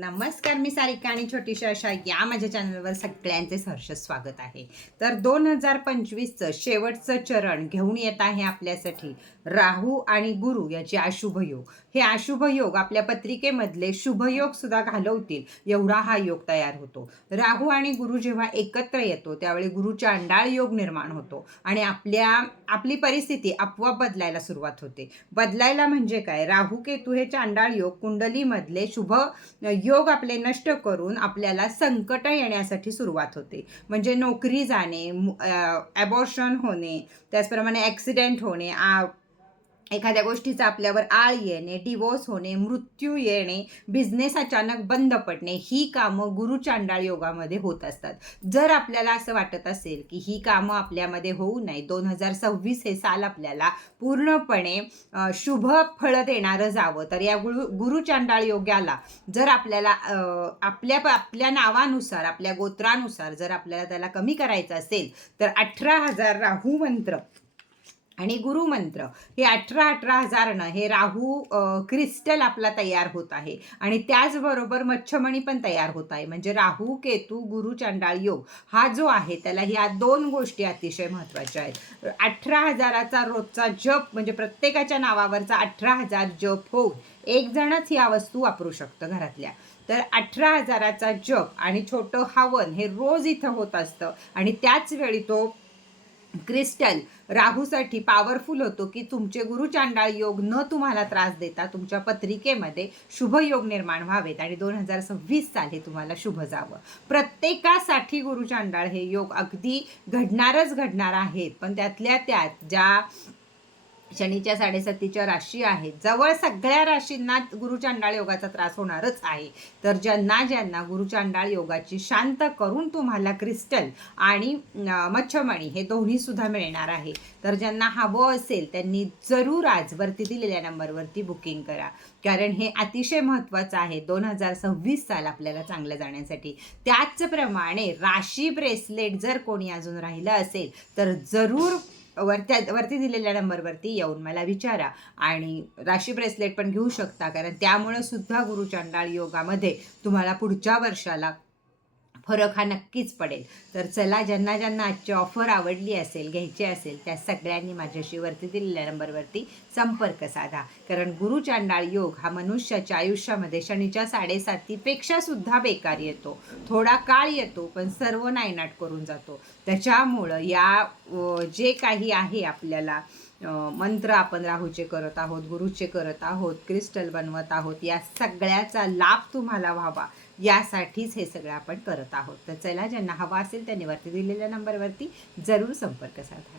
नमस्कार, मी सारिका आणि छोटीशी अशा या माझ्या चॅनलवर सगळ्यांचे सहर्ष स्वागत आहे. तर 2025चं शेवटचं चरण घेऊन येत आहे आपल्यासाठी राहू आणि गुरु याचे अशुभ योग. हे अशुभ योग आपल्या पत्रिकेमधले शुभयोग सुद्धा घालवतील एवढा हा योग तयार होतो. राहू आणि गुरु जेव्हा एकत्र येतो त्यावेळी गुरु चांडाळ योग निर्माण होतो आणि आपली परिस्थिती आपोआप बदलायला सुरुवात होते. बदलायला म्हणजे काय? राहू केतू हे चांडाळ योग कुंडलीमधले शुभ योग आपले नष्ट करून आपल्याला संकट येण्यासाठी सुरुवात होते. म्हणजे नोकरी जाणे, ॲबॉर्शन होणे, त्याचप्रमाणे ॲक्सिडेंट होणे, एखाद्या गोष्टीचा आपल्यावर आळ येणे, डिवोर्स होणे, मृत्यू येणे, बिझनेस अचानक बंद पडणे, ही कामं गुरु चांडाळ योगामध्ये होत असतात. जर आपल्याला असं वाटत असेल की ही कामं आपल्यामध्ये होऊ नये, 2026 हे साल आपल्याला पूर्णपणे शुभ फळ देणारं जावं, तर या गुरु चांडाळ योगाला जर आपल्याला आपल्या नावानुसार, आपल्या गोत्रानुसार जर आपल्याला त्याला कमी करायचं असेल तर 18,000 राहू मंत्र आणि गुरु मंत्र हे 18,000 हे राहू क्रिस्टल आपला तयार होत आहे आणि त्याचबरोबर मच्छमणी पण तयार होत आहे. म्हणजे राहू केतू गुरु चांडाळ योग हा जो आहे त्याला ह्या दोन गोष्टी अतिशय महत्त्वाच्या आहेत. 18,000चा रोजचा जप म्हणजे प्रत्येकाच्या नावावरचा 18,000 जप होऊन एक जणच ह्या वस्तू वापरू शकतं घरातल्या. तर 18,000चा जप आणि छोटं हवन हे रोज इथं होत असतं आणि त्याच वेळी तो क्रिस्टल राहूसाठी पॉवरफुल होतो की तुमचे गुरु चांडाळ योग न तुम्हाला त्रास देता तुमच्या पत्रिकेमध्ये शुभ योग निर्माण व्हावेत आणि 2026 साल हे तुम्हाला शुभ जावं. प्रत्येकासाठी गुरु चांडाळ हे योग अगदी घडणार आहेत, पण त्यातल्या त्यात ज्या शनीच्या 7.5 राशी आहेत, जवळ सगळ्या राशींना गुरु चांडाळ योगाचा त्रास होणारच आहे. तर ज्यांना गुरु चांडाळ योगाची शांत करून तुम्हाला क्रिस्टल आणि मच्छमणी हे दोन्ही सुद्धा मिळणार आहे. तर ज्यांना हवं असेल त्यांनी जरूर आज वरती दिलेल्या नंबरवरती बुकिंग करा, कारण हे अतिशय महत्त्वाचं आहे 2026 साल आपल्याला चांगलं जाण्यासाठी. त्याचप्रमाणे राशी ब्रेसलेट जर कोणी अजून राहिलं असेल तर जरूर वरती दिलेल्या नंबरवरती येऊन मला विचारा आणि राशी ब्रेसलेट पण घेऊ शकता, कारण त्यामुळे सुद्धा गुरु चांडाळ योगामध्ये तुम्हाला पुढच्या वर्षाला फरक हा नक्कीच पडेल. तर चला, ज्यांना आजची ऑफर आवडली असेल, घ्यायची असेल, त्या सगळ्यांनी माझ्याशी वरती दिलेल्या नंबरवरती संपर्क साधा, कारण गुरु चांडाळ योग हा मनुष्याच्या आयुष्यामध्ये शनीच्या 7.5पेक्षा सुद्धा बेकार येतो. थोडा काळ येतो पण सर्व नायनाट करून जातो. त्याच्यामुळं या जे काही आहे आपल्याला मंत्र आपण राहूचे करत आहोत, गुरुचे करत आहोत, क्रिस्टल बनवत आहोत, या सगळ्याचा लाभ तुम्हाला व्हावा यासाठीच हे सगळं आपण करत आहोत. तर चला, ज्यांना हवा असेल त्यांनी वरती दिलेल्या नंबरवरती जरूर संपर्क साधा.